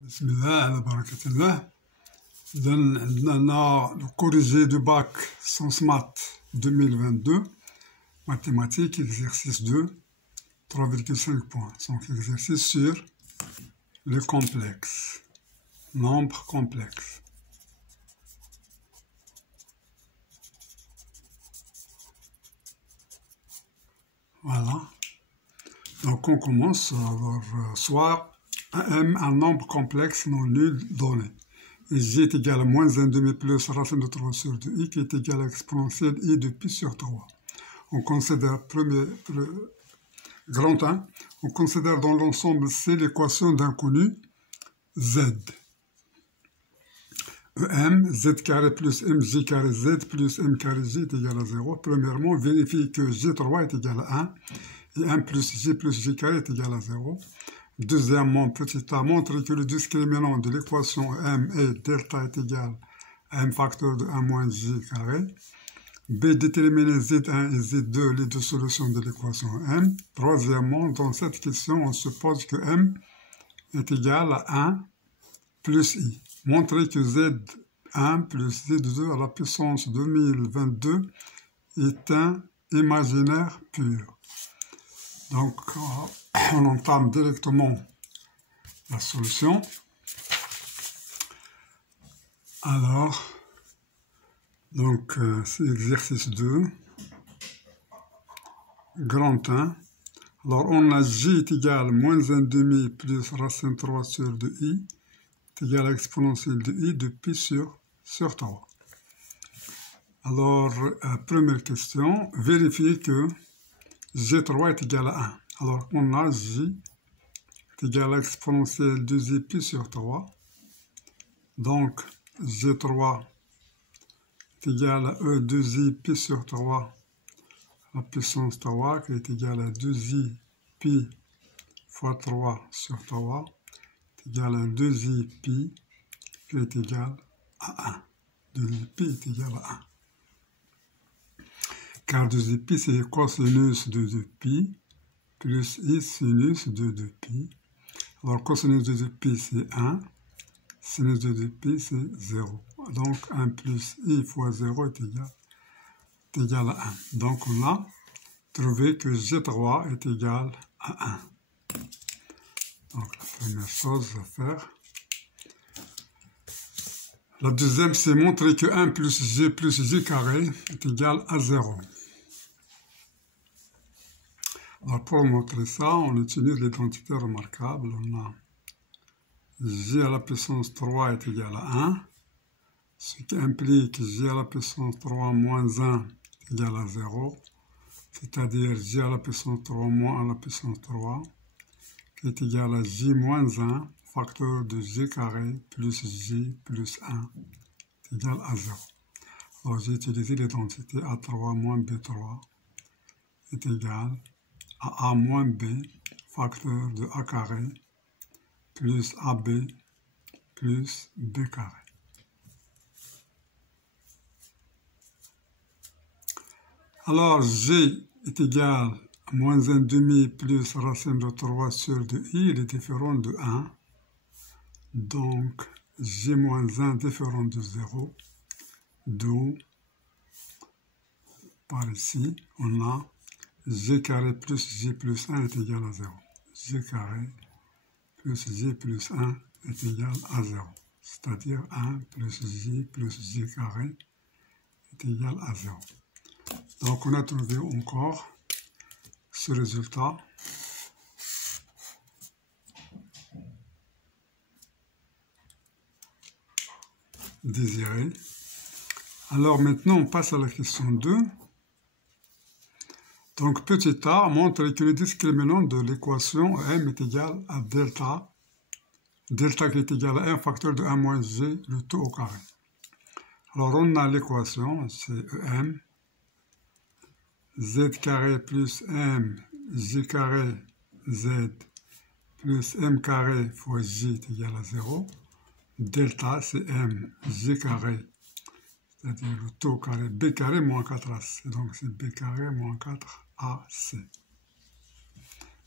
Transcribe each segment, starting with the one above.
بسم الله على بركة الله. إذا عندنا le corrigé du bac Sciences Maths 2022, mathématiques, exercice 2, 3,5 points. Donc exercice sur le complexe, nombre complexe. Voilà. Donc on commence à avoir soit un nombre complexe non nul donné. Et j est égal à moins 1 demi plus racine de 3 sur 2i qui est égal à exponentielle i de pi sur 3. On considère grand 1, on considère dans l'ensemble C l'équation d'inconnu z. Em, z carré plus mj carré z plus m carré j est égal à 0. Premièrement, vérifie que j3 est égal à 1 et 1 plus j carré est égal à 0. Deuxièmement, petit a, montre que le discriminant de l'équation m et delta est égal à m facteur de 1 moins j carré. B, déterminer z1 et z2, les deux solutions de l'équation m. Troisièmement, dans cette question, on suppose que m est égal à 1 plus i. Montrer que z1 plus z2 à la puissance 2022 est un imaginaire pur. Donc, on entame directement la solution. Alors, donc, c'est exercice 2, grand 1. Alors, on a j est égal à moins 1 demi plus racine 3 sur 2i est égal à exponentielle de i de pi sur 3. Alors, première question, vérifier que G3 est égal à 1. Alors, on a J est égal à exponentielle de j pi sur 3. Donc, G3 est égal à E 2i pi sur 3 à la puissance 3 qui est égal à 2i pi fois 3 sur 3 est égal à 2i pi qui est égal à 1. 2i pi est égal à 1. Car 2i pi c'est cosinus de 2pi plus i sinus de 2pi. Alors cosinus de 2pi c'est 1, sinus de 2pi c'est 0. Donc 1 plus i fois 0 est égal à 1. Donc on a trouvé que G3 est égal à 1. Donc la première chose à faire. La deuxième c'est montrer que 1 plus j carré est égal à 0. Alors pour montrer ça, on utilise l'identité remarquable. On a j à la puissance 3 est égal à 1, ce qui implique j à la puissance 3 moins 1 est égal à 0, c'est-à-dire j à la puissance 3 moins à la puissance 3, qui est égal à j moins 1, facteur de j carré plus j plus 1 est égal à 0. Alors j'ai utilisé l'identité A3 moins B3 est égal à A moins B, facteur de A carré, plus AB, plus B carré. Alors, G est égal à moins 1 demi plus racine de 3 sur 2i, il est différent de 1. Donc, G moins 1 différent de 0, d'où, par ici, on a j carré plus j plus 1 est égal à 0. J carré plus j plus 1 est égal à 0. C'est-à-dire 1 plus j carré est égal à 0. Donc on a trouvé encore ce résultat. Désiré. Alors maintenant on passe à la question 2. Donc, petit a montre que le discriminant de l'équation m est égal à delta, delta qui est égal à 1 facteur de 1 moins g, le tout au carré. Alors, on a l'équation, c'est em, z carré plus m, j carré z, plus m carré fois j est égal à 0. Delta, c'est m, j carré, c'est-à-dire le tout au carré, b carré moins 4ac. Donc, c'est b carré moins 4ac.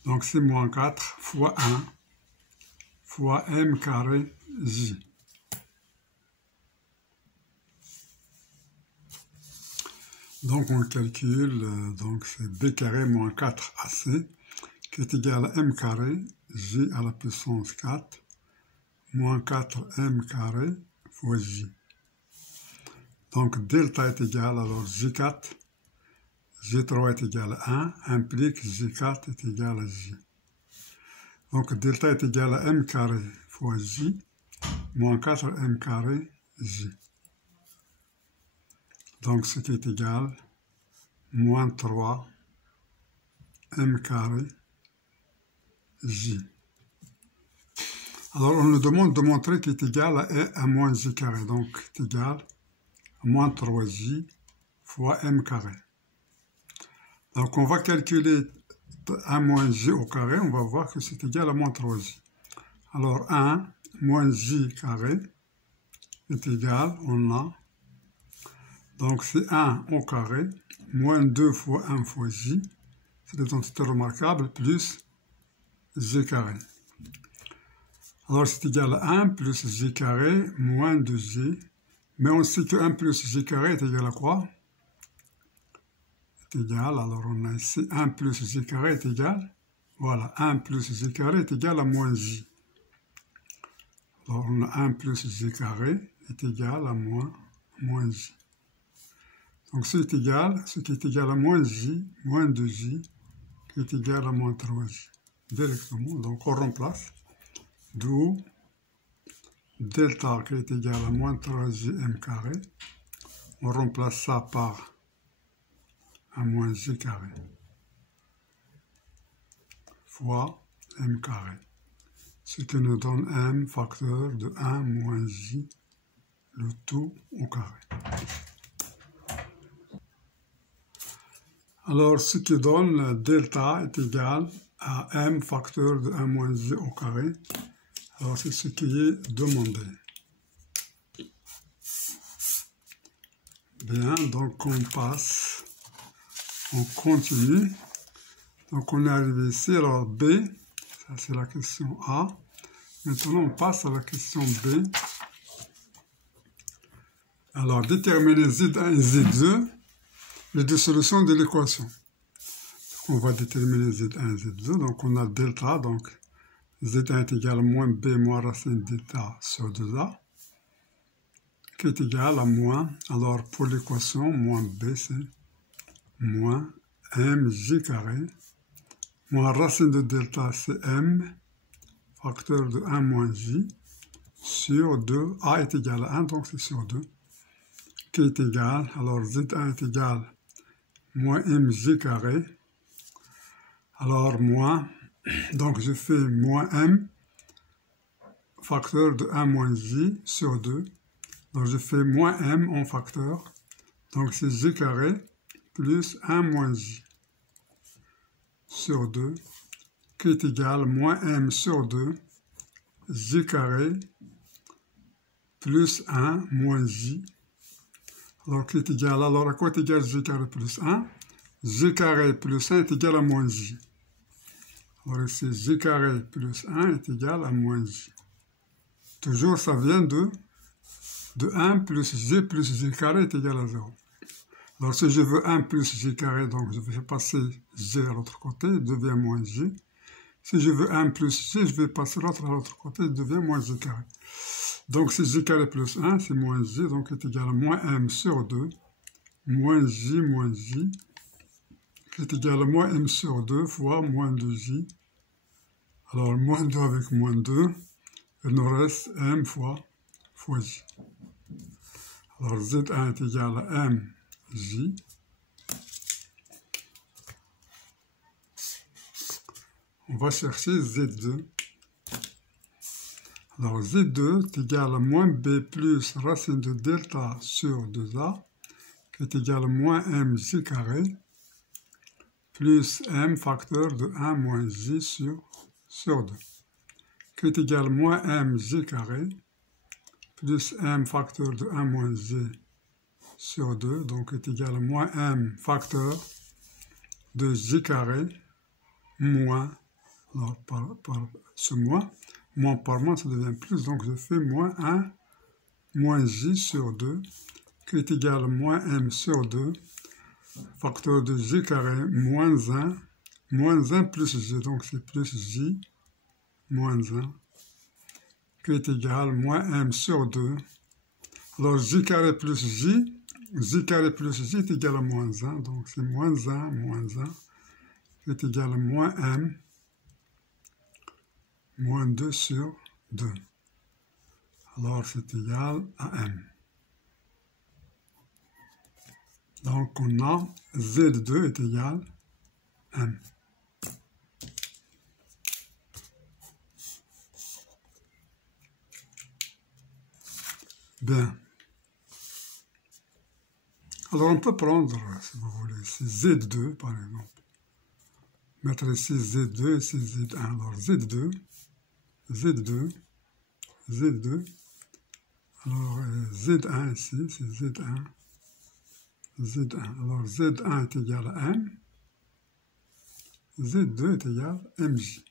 Donc, c'est moins 4 fois 1 fois m carré j. Donc on calcule, donc c'est b carré moins 4ac qui est égal à m carré j à la puissance 4 moins 4m carré fois j. Donc delta est égal, alors j4, j3 est égal à 1, implique j4 est égal à j. Donc delta est égal à m carré fois j moins 4m carré j. Donc ce qui est égal moins 3 m carré j. Alors on nous demande de montrer qu'il est égal à moins j carré. Donc c'est égal à moins 3j fois m carré. Donc on va calculer 1 moins j au carré, on va voir que c'est égal à moins 3j. Alors 1 moins j carré est égal, on a, donc c'est 1 au carré, moins 2 fois 1 fois j, c'est des entités remarquables, plus j carré. Alors c'est égal à 1 plus j carré moins 2j, mais on sait que 1 plus j carré est égal à quoi? Est égal, alors on a ici 1 plus j carré est égal, voilà, 1 plus j carré est égal à moins j. Alors on a 1 plus j carré est égal à moins j. Donc ce qui est égal à moins j, moins 2j, qui est égal à moins 3j. Directement, donc on remplace, d'où delta qui est égal à moins 3j m carré, on remplace ça par un moins j carré fois m carré, ce qui nous donne m facteur de 1 moins j, le tout au carré. Alors ce qui donne delta est égal à m facteur de 1 moins j au carré. Alors c'est ce qui est demandé. Bien, donc on passe, on continue. Donc on est arrivé ici, alors B, ça c'est la question A. Maintenant on passe à la question B. Alors déterminer Z1 et Z2, les deux solutions de l'équation. On va déterminer Z1 et Z2, donc on a delta, donc Z1 est égal à moins B moins racine delta sur 2A, qui est égal à moins, alors pour l'équation, moins B c'est moins mj carré, moins racine de delta c'est m, facteur de 1 moins j, sur 2, A est égal à 1, donc c'est sur 2, qui est égal, alors Z1 est égal moins mj carré, alors moins, donc je fais moins m, facteur de 1 moins j sur 2, donc je fais moins m en facteur, donc c'est j carré plus 1 moins j sur 2, qui est égal moins m sur 2, j carré plus 1 moins j, alors qui est égal, alors à quoi est égal j carré plus 1? J carré plus 1 est égal à moins j. Alors ici, j carré plus 1 est égal à moins j. Toujours, ça vient de 1 plus j carré est égal à 0. Alors si je veux 1 plus j carré, donc je vais passer j à l'autre côté, il devient moins j. Si je veux 1 plus j, je vais passer l'autre à l'autre côté, il devient moins j carré. Donc c'est j carré plus 1, c'est moins j, donc est égal à moins m sur 2, moins j, qui est égal à moins m sur 2 fois moins 2j. Alors moins 2 avec moins 2, il nous reste m fois j. Alors z1 est égal à mj. On va chercher z2. Alors z2 est égal à moins b plus racine de delta sur 2a, qui est égal à moins mj carré, plus m facteur de 1 moins j sur 2, qui est égal à moins mj carré, plus m facteur de 1 moins j sur 2, donc est égal à moins m facteur de j carré, moins, alors par ce moins, Moins par moins, ça devient plus. Donc, je fais moins 1, moins j sur 2, qui est égal à moins m sur 2, facteur de j carré, moins 1 plus j. Donc, c'est plus j, moins 1, qui est égal à moins m sur 2. Alors, j carré plus j est égal à moins 1. Donc, c'est moins 1, qui est égal à moins m, moins 2 sur 2. Alors, c'est égal à m. Donc, on a Z2 est égal à m. Bien. Alors, on peut prendre, si vous voulez, ici Z2, par exemple. Mettre ici Z2 et ici Z1. Alors, Z2. Alors, Z1 ici, c'est Z1. Alors, Z1 est égal à M. Z2 est égal à MJ.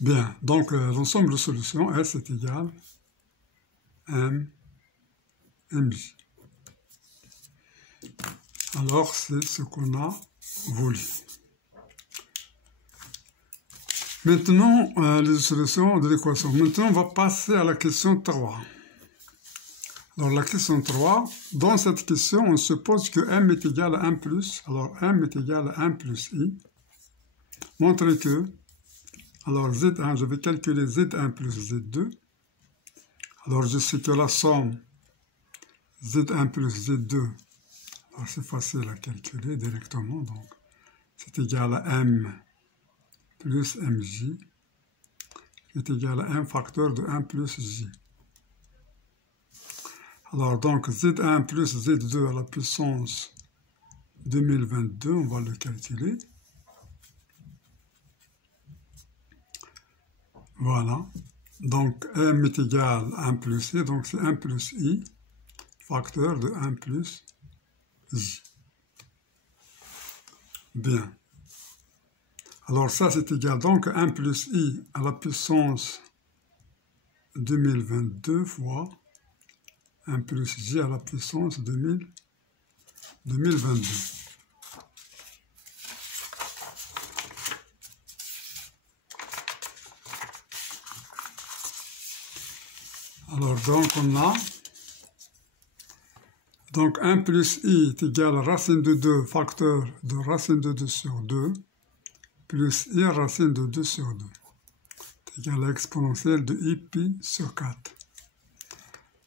Bien, donc l'ensemble de solutions, S est égal à MJ. Alors, c'est ce qu'on a voulu. Maintenant, les solutions de l'équation. Maintenant, on va passer à la question 3. Alors, la question 3, dans cette question, on suppose que M est égal à 1 plus. Alors, M est égal à 1 plus I. Montrer que, alors Z1, je vais calculer Z1 plus Z2. Alors, je sais que la somme Z1 plus Z2, alors c'est facile à calculer directement. Donc, c'est égal à M plus MJ, qui est égal à M facteur de 1 plus J. Alors, donc, Z1 plus Z2 à la puissance 2022, on va le calculer. Voilà. Donc, M est égal à 1 plus I, donc c'est 1 plus I, facteur de 1 plus J. Bien. Alors, ça, c'est égal donc à 1 plus I à la puissance 2022 fois 1 plus J à la puissance 2022. Alors, donc, on a donc 1 plus I est égal à racine de 2 facteur de racine de 2 sur 2 plus I racine de 2 sur 2 est égal à l'exponentielle de I pi sur 4.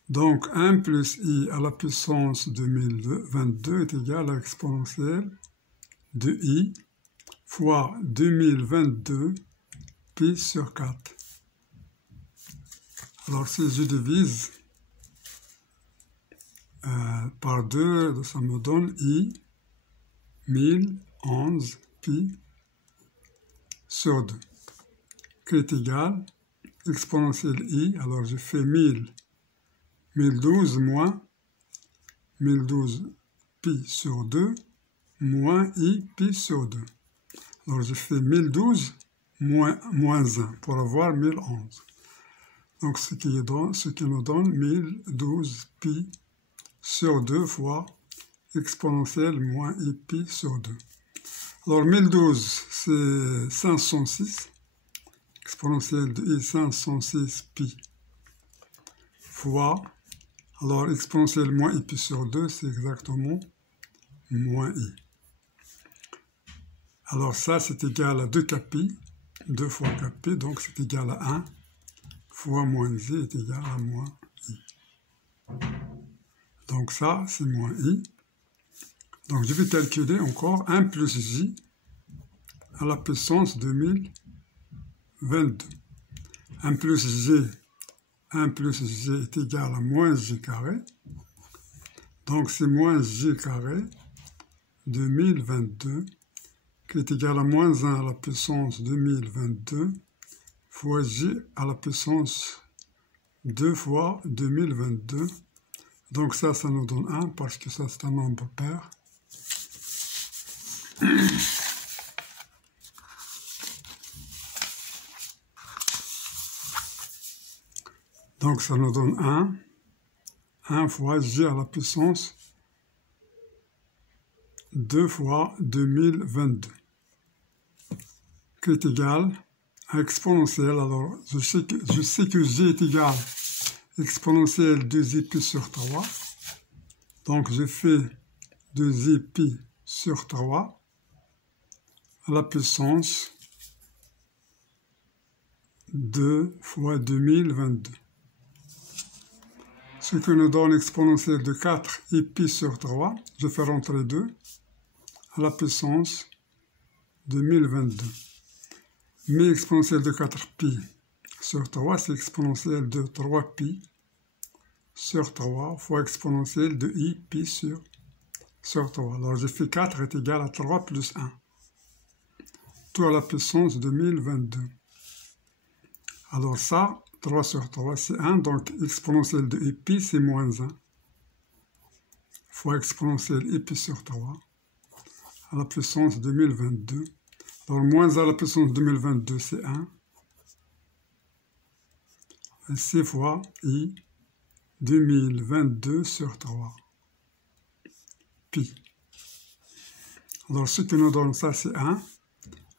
Donc 1 plus I à la puissance 2022 est égal à l'exponentielle de I fois 2022 pi sur 4. Alors si je divise par 2, ça me donne I 1011 pi sur 2, qui est égal exponentielle I. Alors je fais 1012 moins 1012 pi sur 2 moins I pi sur 2. Alors je fais 1012 moins 1 pour avoir 1011. Donc ce qui nous donne 1012 pi sur 2 fois exponentielle moins I pi sur 2. Alors 1012 c'est 506, exponentielle de I 506 pi fois, alors exponentielle moins I pi sur 2 c'est exactement moins I. Alors ça c'est égal à 2 pi, 2 fois pi, donc c'est égal à 1 fois moins J est égal à moins I. Donc ça, c'est moins I. Donc je vais calculer encore 1 plus J à la puissance 2022. 1 plus J est égal à moins J carré. Donc c'est moins J carré 2022 qui est égal à moins 1 à la puissance 2022 fois J à la puissance 2 fois 2022. Donc ça nous donne 1 parce que ça c'est un nombre pair. Donc ça nous donne 1 fois j à la puissance 2 fois 2022, qui est égal à exponentielle. Alors, je sais que j est égal à exponentielle 2i pi sur 3. Donc, je fais 2i pi sur 3 à la puissance 2 fois 2022. Ce qui nous donne l'exponentielle de 4i pi sur 3. Je fais rentrer 2 à la puissance 2022. Mais exponentielle de 4pi sur 3, c'est exponentielle de 3pi sur 3 fois exponentielle de i pi sur 3. Alors j'ai fait 4 est égal à 3 plus 1. Tout à la puissance 2022. Alors ça, 3 sur 3, c'est 1. Donc exponentielle de i pi, c'est moins 1. Fois exponentielle i pi sur 3 à la puissance 2022. Alors, moins à la puissance 2022, c'est 1. Et c'est fois i 2022 sur 3. Pi. Alors, ce qui nous donne ça, c'est 1.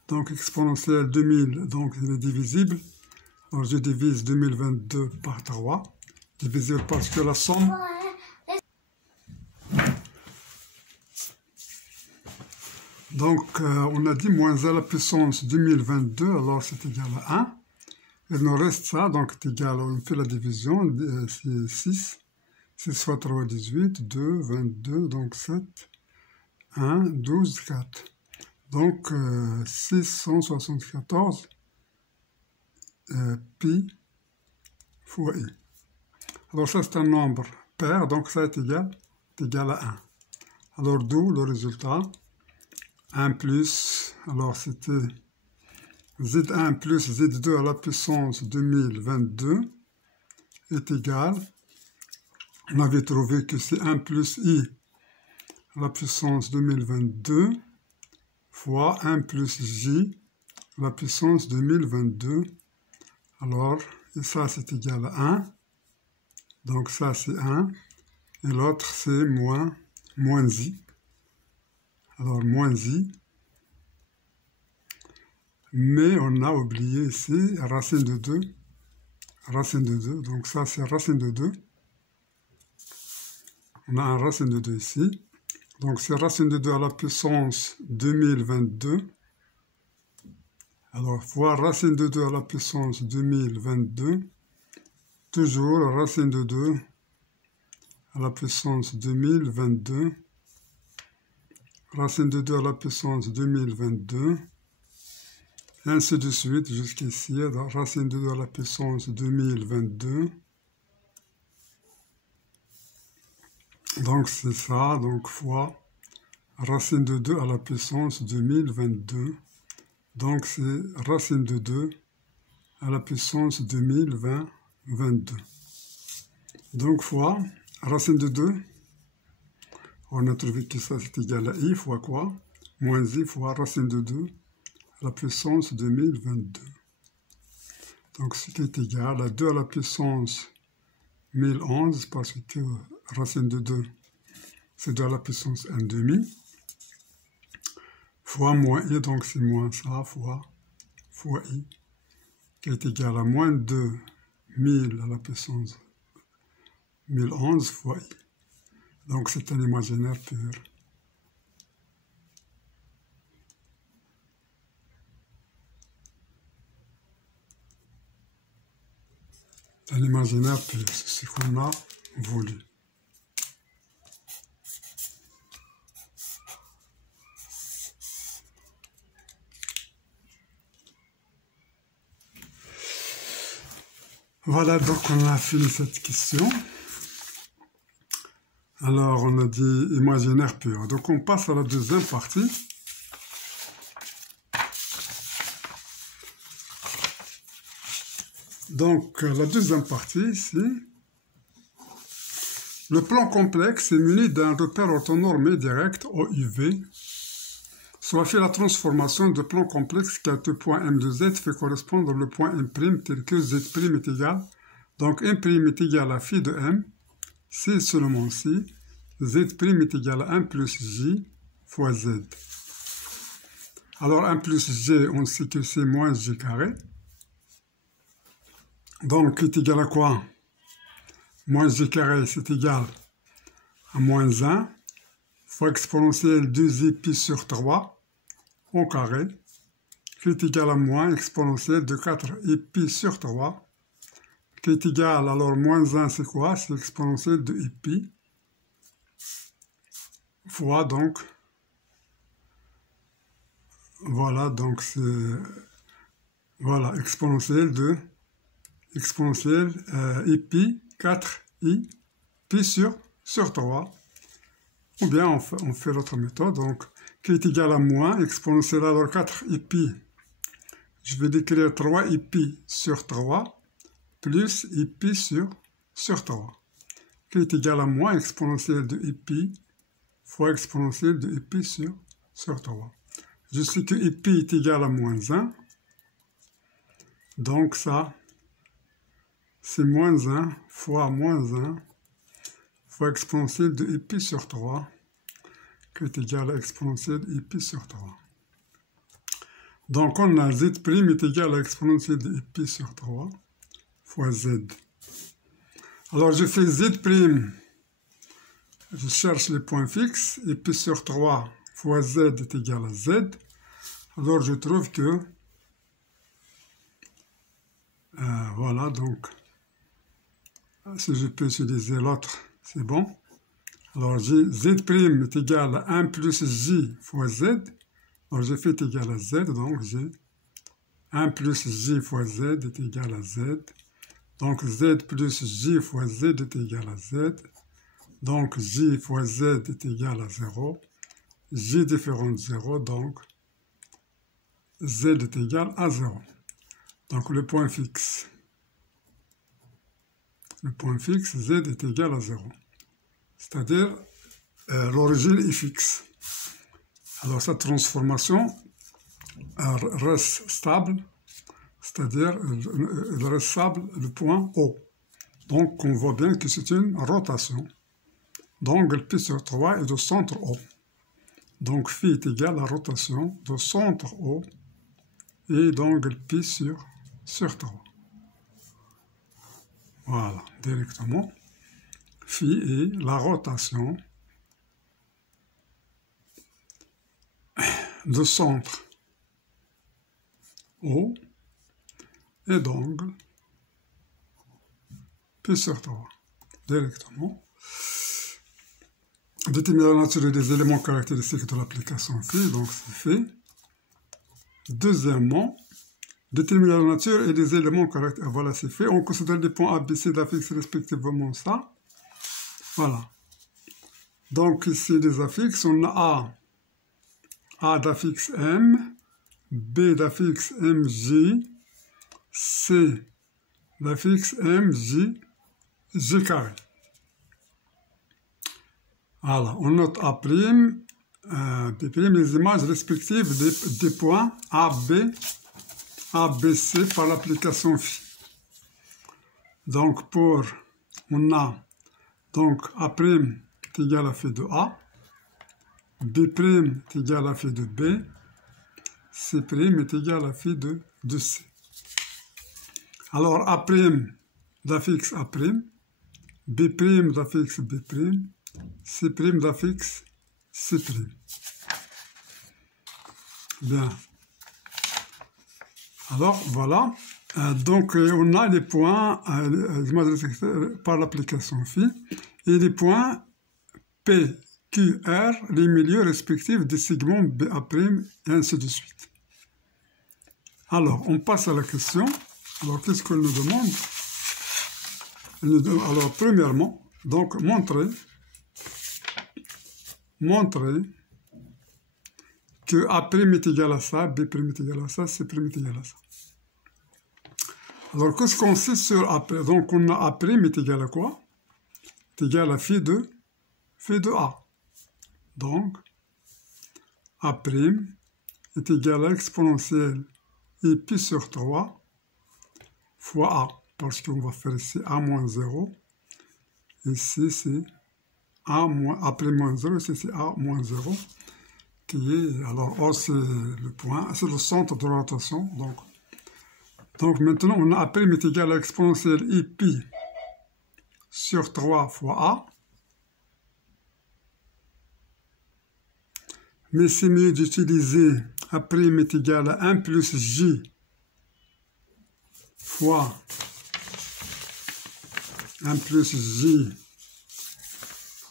Donc, exponentielle 2000, donc il est divisible. Alors, je divise 2022 par 3. Divisible parce que la somme... Donc, on a dit moins à la puissance 2022, alors c'est égal à 1. Il nous reste ça, donc c'est égal, on fait la division, c'est 6. 6 fois 3, 18, 2, 22, donc 7, 1, 12, 4. Donc, 674 pi fois i. Alors ça, c'est un nombre pair, donc ça est égal à 1. Alors, d'où le résultat 1 plus, alors c'était Z1 plus Z2 à la puissance 2022 est égal, on avait trouvé que c'est 1 plus I à la puissance 2022 fois 1 plus J à la puissance 2022. Alors, et ça c'est égal à 1, donc ça c'est 1, et l'autre c'est moins I. Alors, moins I, mais on a oublié ici racine de 2, donc ça c'est racine de 2. On a un racine de 2 ici, donc c'est racine de 2 à la puissance 2022. Alors, fois racine de 2 à la puissance 2022, toujours racine de 2 à la puissance 2022. Racine de 2 à la puissance 2022, et ainsi de suite jusqu'ici, racine de 2 à la puissance 2022. Donc c'est ça, donc fois racine de 2 à la puissance 2022. Donc c'est racine de 2 à la puissance 2022. Donc fois racine de 2. On a trouvé que ça c'est égal à i fois quoi? Moins i fois racine de 2 à la puissance 2022. Donc ce qui est égal à 2 à la puissance 1011, parce que racine de 2, c'est 2 à la puissance 1 demi, fois moins i, donc c'est moins ça, fois i, qui est égal à moins 2000 à la puissance 1011 fois i. Donc c'est un imaginaire pur. Un imaginaire pur, c'est ce qu'on a voulu. Voilà, donc on a fini cette question. Alors, on a dit imaginaire pur. Donc, on passe à la deuxième partie. Donc, la deuxième partie, c'est le plan complexe est muni d'un repère orthonormé direct OUV, soit fait la transformation de plan complexe qui a deux points M de Z fait correspondre le point M' tel que Z' est égal Donc, M' est égal à phi de M, si seulement si, Z' est égal à 1 plus J fois Z. Alors, 1 plus J, on sait que c'est moins J carré. Donc, est égal à quoi? Moins J carré, c'est égal à moins 1 fois exponentielle 2i pi sur 3 au carré, qui est égal à moins exponentielle de 4i pi sur 3, qui est égal, alors moins 1 c'est quoi? C'est exponentielle de i pi, fois donc, voilà, donc c'est, voilà, exponentielle de, exponentielle i pi, 4i pi sur 3, ou bien on fait l'autre méthode, donc, qui est égal à moins exponentielle, alors 4i pi, je vais décrire 3i pi sur 3, plus i pi sur 3, qui est égal à moins exponentielle de i pi fois exponentielle de i pi sur 3. Je sais que i pi est égal à moins 1, donc ça, c'est moins 1 fois moins 1 fois exponentielle de i pi sur 3, qui est égal à exponentielle de i pi sur 3. Donc on a z' est égal à exponentielle de i pi sur 3 fois z. Alors je fais z', je cherche les points fixes, i pi sur 3 fois z est égal à z. Alors je trouve que, voilà, donc, si je peux utiliser l'autre, c'est bon. Alors z' est égal à 1 plus j fois z. Alors j'ai fait égal à z, donc j'ai 1 plus j fois z est égal à z. Donc z plus j fois z est égal à z. Donc j fois z est égal à 0. J différent de 0, donc z est égal à 0. Donc le point fixe, z est égal à 0. C'est-à-dire l'origine est fixe. Alors cette transformation reste stable, c'est-à-dire elle reste stable le point O. Donc on voit bien que c'est une rotation d'angle pi sur 3 et de centre O. Donc phi est égal à la rotation de centre O et d'angle pi sur 3. Voilà, directement. Phi est la rotation de centre O et d'angle pi sur 3. Directement. Déterminer la nature des éléments caractéristiques de l'application phi, donc c'est fait. Deuxièmement, déterminer la nature et des éléments caractéristiques, voilà c'est fait. On considère les points A, B, C d'affixes respectivement ça. Voilà. Donc ici les affixes, on a A d'affixe M, B d'affixe MJ, C d'affixe MJ, J carré. Voilà, on note A', B', les images respectives des points A, B, C par l'application phi. Donc on a donc A' est égal à phi de A, B' est égal à phi de B, C' est égal à phi de C. Alors A' d'affixe A', B' d'affixe B', C' d'affixe C'. Bien. Alors, voilà. Donc, on a les points par l'application phi et les points P, Q, R, les milieux respectifs des segments BA', et ainsi de suite. Alors, on passe à la question. Alors, qu'est-ce qu'elle nous demande? Alors, premièrement, donc, montrer que A' est égal à ça, B' est égal à ça, C' est égal à ça. Alors, qu'est-ce qu'on sait sur A'? Donc, on a A' est égal à quoi? C'est égal à phi de A. Donc, A' est égal à exponentielle i pi sur 3 fois A. parce qu'on va faire ici A moins 0. Ici, c'est A moins, après moins 0, ici, c'est A moins 0. Qui est, alors, O, c'est le point, c'est le centre de rotation. Donc maintenant, on a A' est égal à l'exponentielle I pi sur 3 fois A. Mais c'est mieux d'utiliser A' est égal à 1 plus J fois 1 plus J,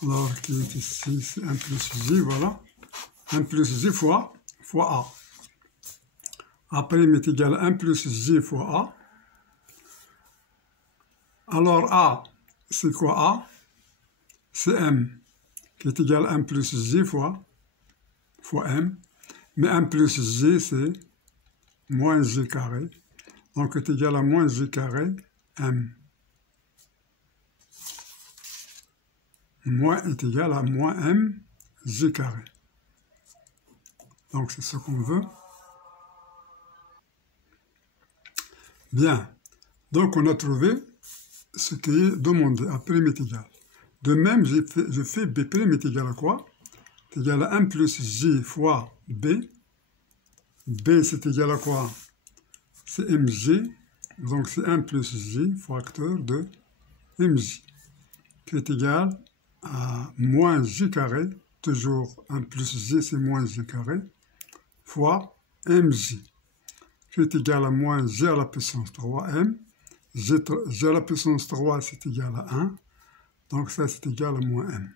alors qui est ici, c'est 1 plus J, voilà. 1 plus J fois A. A' est égal à 1 plus J fois A. Alors A, c'est quoi A? C'est M, qui est égal à 1 plus J fois M. Mais 1 plus J, c'est moins J carré. Donc, est égal à moins J carré M. Moins est égal à moins M J carré. Donc, c'est ce qu'on veut. Bien. Donc, on a trouvé ce qui est demandé. A' est égal. De même, je fais B' est égal à quoi? C'est égal à 1 plus J fois B. B, c'est égal à quoi? C'est MJ. Donc, c'est 1 plus J, facteur de MJ, qui est égal à moins J carré, toujours 1 plus J, c'est moins J carré, fois MJ, qui est égal à moins J à la puissance 3M. J à la puissance 3, c'est égal à 1. Donc, ça, c'est égal à moins M.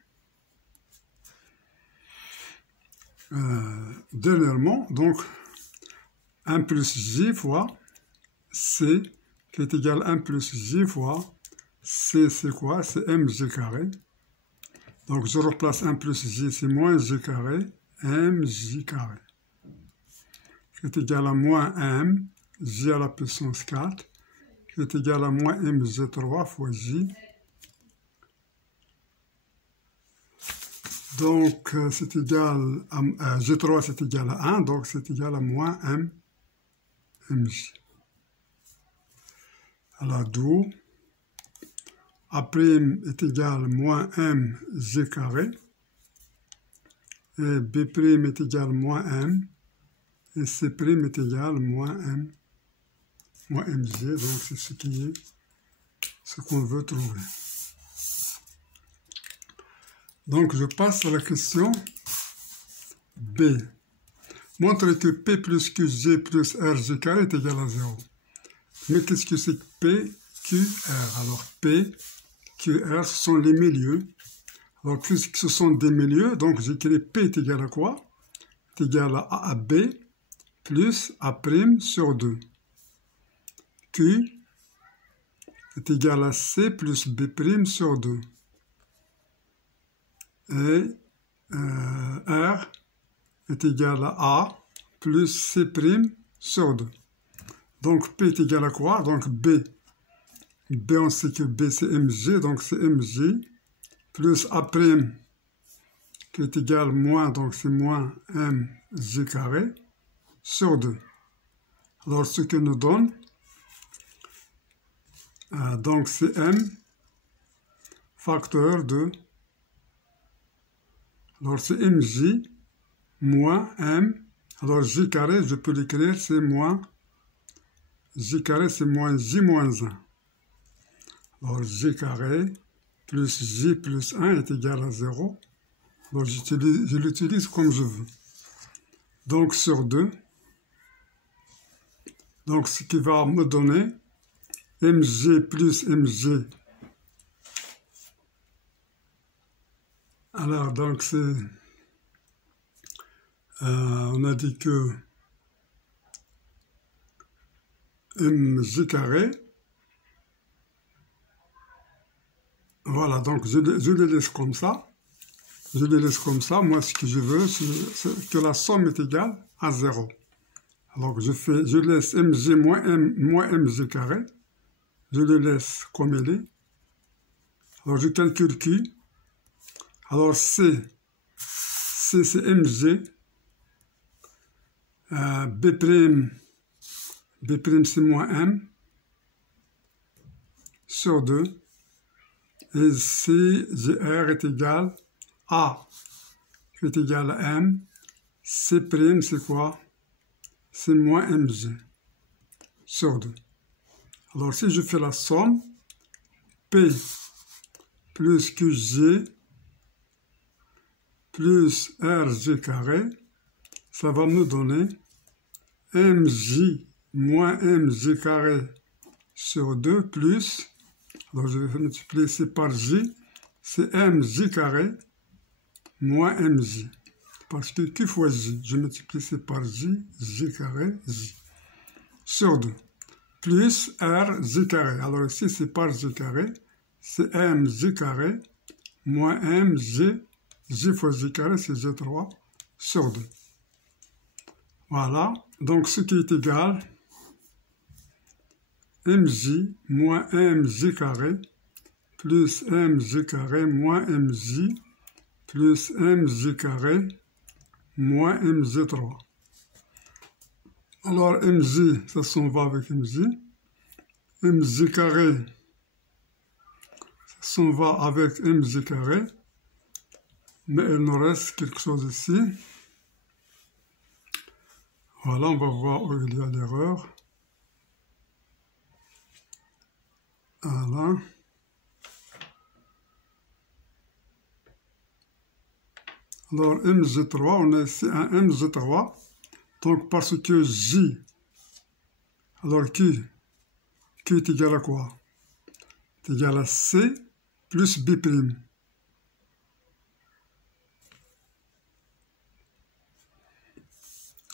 Dernièrement, donc, 1 plus J fois C, qui est égal à 1 plus J fois C, c'est quoi? C'est MJ carré. Donc, je replace 1 plus J, c'est moins J carré, MJ carré, qui est égal à moins M, J à la puissance 4, qui est égal à moins MJ3 fois J. Donc, c'est égal à G3, c'est égal à 1, donc c'est égal à moins M, MJ. Alors, d'où A' est égal à moins M, G carré, et B' est égal à moins M, et C' est égal à moins M, moins MG, donc c'est ce qui est ce qu'on veut trouver. Donc, je passe à la question B. Montre que P plus QG plus RG carré est égal à 0. Mais qu'est-ce que c'est que P, Q, R? Alors, P, Q, R, ce sont les milieux. Alors, puisque ce sont des milieux, donc j'écris P est égal à quoi? C'est égal à B plus A' sur 2. Q est égal à C plus B' sur 2. Et R est égal à A plus C' sur 2. Donc, P est égal à quoi? Donc, B, on sait que B, c'est MG, donc c'est MG, plus A', qui est égal à moins, donc c'est moins MG carré, sur 2. Alors, ce que nous donne, donc c'est M, facteur de, alors c'est MJ, moins M, alors J carré, je peux l'écrire, c'est moins, J carré, c'est moins J moins 1. Alors, J carré plus J plus 1 est égal à 0. Alors, je l'utilise comme je veux. Donc, sur 2. Donc, ce qui va me donner MG plus MG. Alors, donc, c'est... on a dit que MJ carré. Voilà, donc je les laisse comme ça. Je les laisse comme ça. Moi, ce que je veux, c'est que la somme est égale à 0. Alors, je laisse MG moins MG carré. Je le laisse comme elle est. Alors, je calcule Q. Alors, C c'est MG. B' c'est moins M. sur 2. Et si GR est égal à est égal à M, C' c'est quoi? C'est moins MG sur 2. Alors si je fais la somme, P plus QG plus RG carré, ça va me donner MJ moins MG carré sur 2 plus, alors je vais multiplier C par J, c'est MJ carré moins MJ. Parce que Q fois J, je multiplie C par J, J carré, J. Sur 2. Plus R, J carré. Alors ici, c'est par J carré, c'est MJ carré moins MJ, J fois J carré, c'est J3 sur 2. Voilà. Donc, ce qui est égal MJ moins MJ carré plus MJ carré moins MJ plus MJ carré moins MJ3. Alors, MJ, ça s'en va avec MJ. MJ carré, ça s'en va avec MJ carré. Mais il nous reste quelque chose ici. Voilà, on va voir où il y a l'erreur. Voilà. Alors, MG3, on a ici un MG3. Donc, parce que J, alors Q est égal à quoi? C'est égal à C plus B'.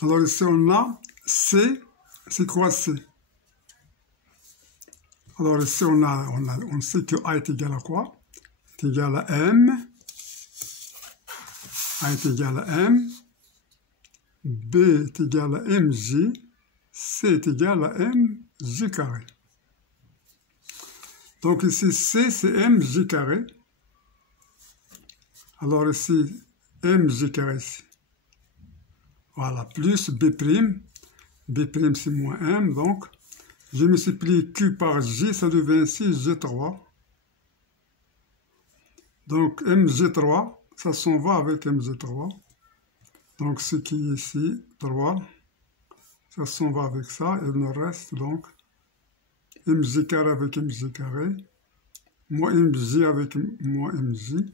Alors, ici, on a C, c'est quoi C? Alors, ici, on sait que A est égal à quoi? C'est égal à M. A est égal à M. B est égal à MJ. C est égal à MJ carré. Donc ici, C, c'est MJ carré. Alors ici, MJ carré ici. Voilà, plus B'. B', c'est moins M. Donc, je multiplie Q par J, ça devient ici G3. Donc, MG3, ça s'en va avec MG3. Donc, ce qui est ici, 3, ça s'en va avec ça. Il nous reste donc MJ carré avec MJ carré, moins MJ avec moins MJ.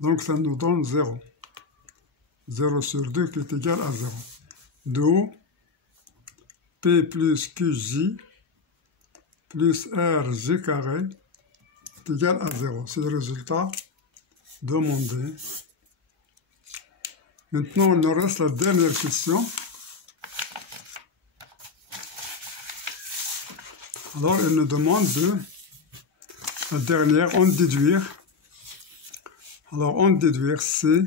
Donc, ça nous donne 0. 0 sur 2 qui est égal à 0. D'où P plus QJ plus RG carré est égal à 0. C'est le résultat demandé. Maintenant, il nous reste la dernière question. Alors, il nous demande la dernière, en déduire. Alors, en déduire, c'est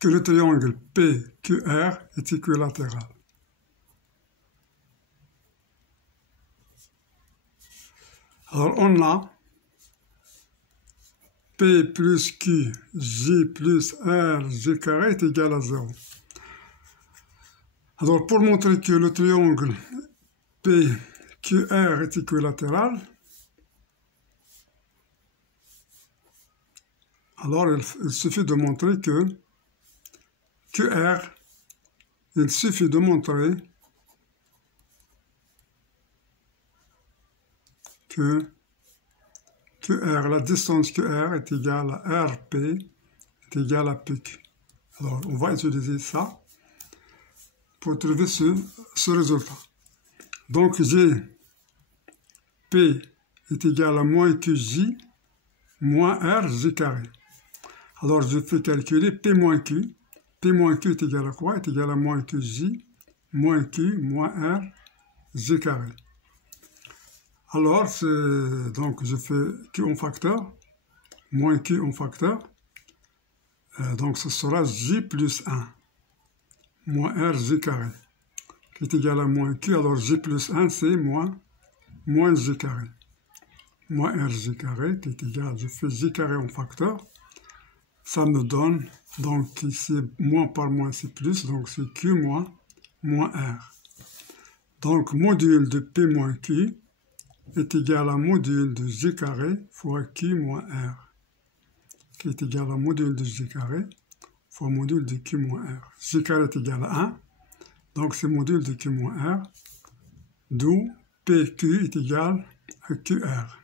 que le triangle PQR est équilatéral. Alors, on a P plus Q, J plus R, G carré est égal à 0. Alors, pour montrer que le triangle PQR est équilatéral, alors il suffit de montrer que QR, il suffit de montrer que QR, la distance QR est égale à RP est égale à PQ. Alors, on va utiliser ça pour trouver ce résultat. Donc, P est égal à moins QJ moins RG carré. Alors, je fais calculer P moins Q. P moins Q est égal à quoi? Est égal à moins QJ moins Q moins R G carré. Alors, donc je fais Q en facteur, moins Q en facteur. Donc, ce sera J plus 1, moins RG carré, qui est égal à moins Q. Alors, J plus 1, c'est moins J carré. Moins RG carré, qui est égal, je fais J carré en facteur. Ça me donne, donc ici, moins par moins, c'est plus, donc c'est Q moins R. Donc, module de P moins Q, est égal à module de J carré fois Q moins R, qui est égal à module de J carré fois module de Q moins R. J carré est égal à 1, donc c'est module de Q moins R, d'où PQ est égal à QR.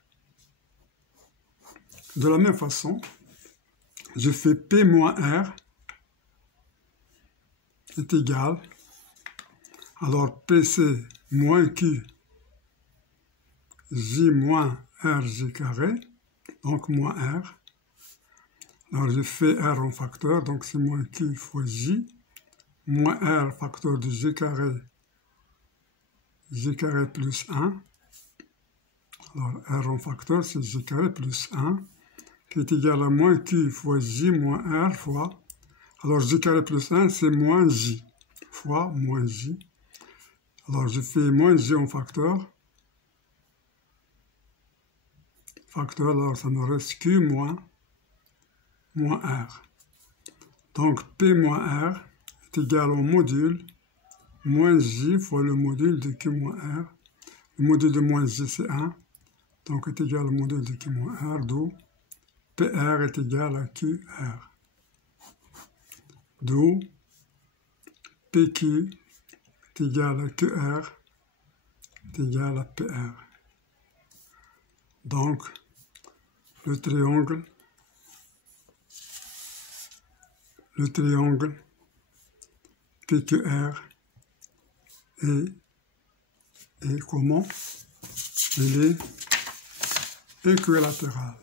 De la même façon, je fais P moins R est égal, alors PC moins Q, J moins RJ carré, donc moins R. Alors je fais R en facteur, donc c'est moins Q fois J, moins R facteur de J carré plus 1. Alors R en facteur, c'est J carré plus 1, qui est égal à moins Q fois J moins R fois, alors J carré plus 1, c'est moins J, fois moins J. Alors je fais moins J en facteur, alors ça me reste Q moins R. Donc P moins R est égal au module moins J fois le module de Q moins R. Le module de moins J c'est 1, donc est égal au module de Q moins R, d'où PR est égal à QR. D'où PQ est égal à QR est égal à PR. Donc, le triangle PQR est comment? Il est équilatéral.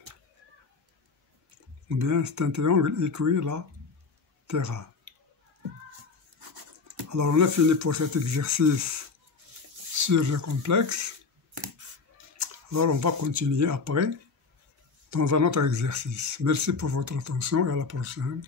Ou bien c'est un triangle équilatéral. Alors on a fini pour cet exercice sur le complexe. Alors on va continuer après dans un autre exercice. Merci pour votre attention et à la prochaine.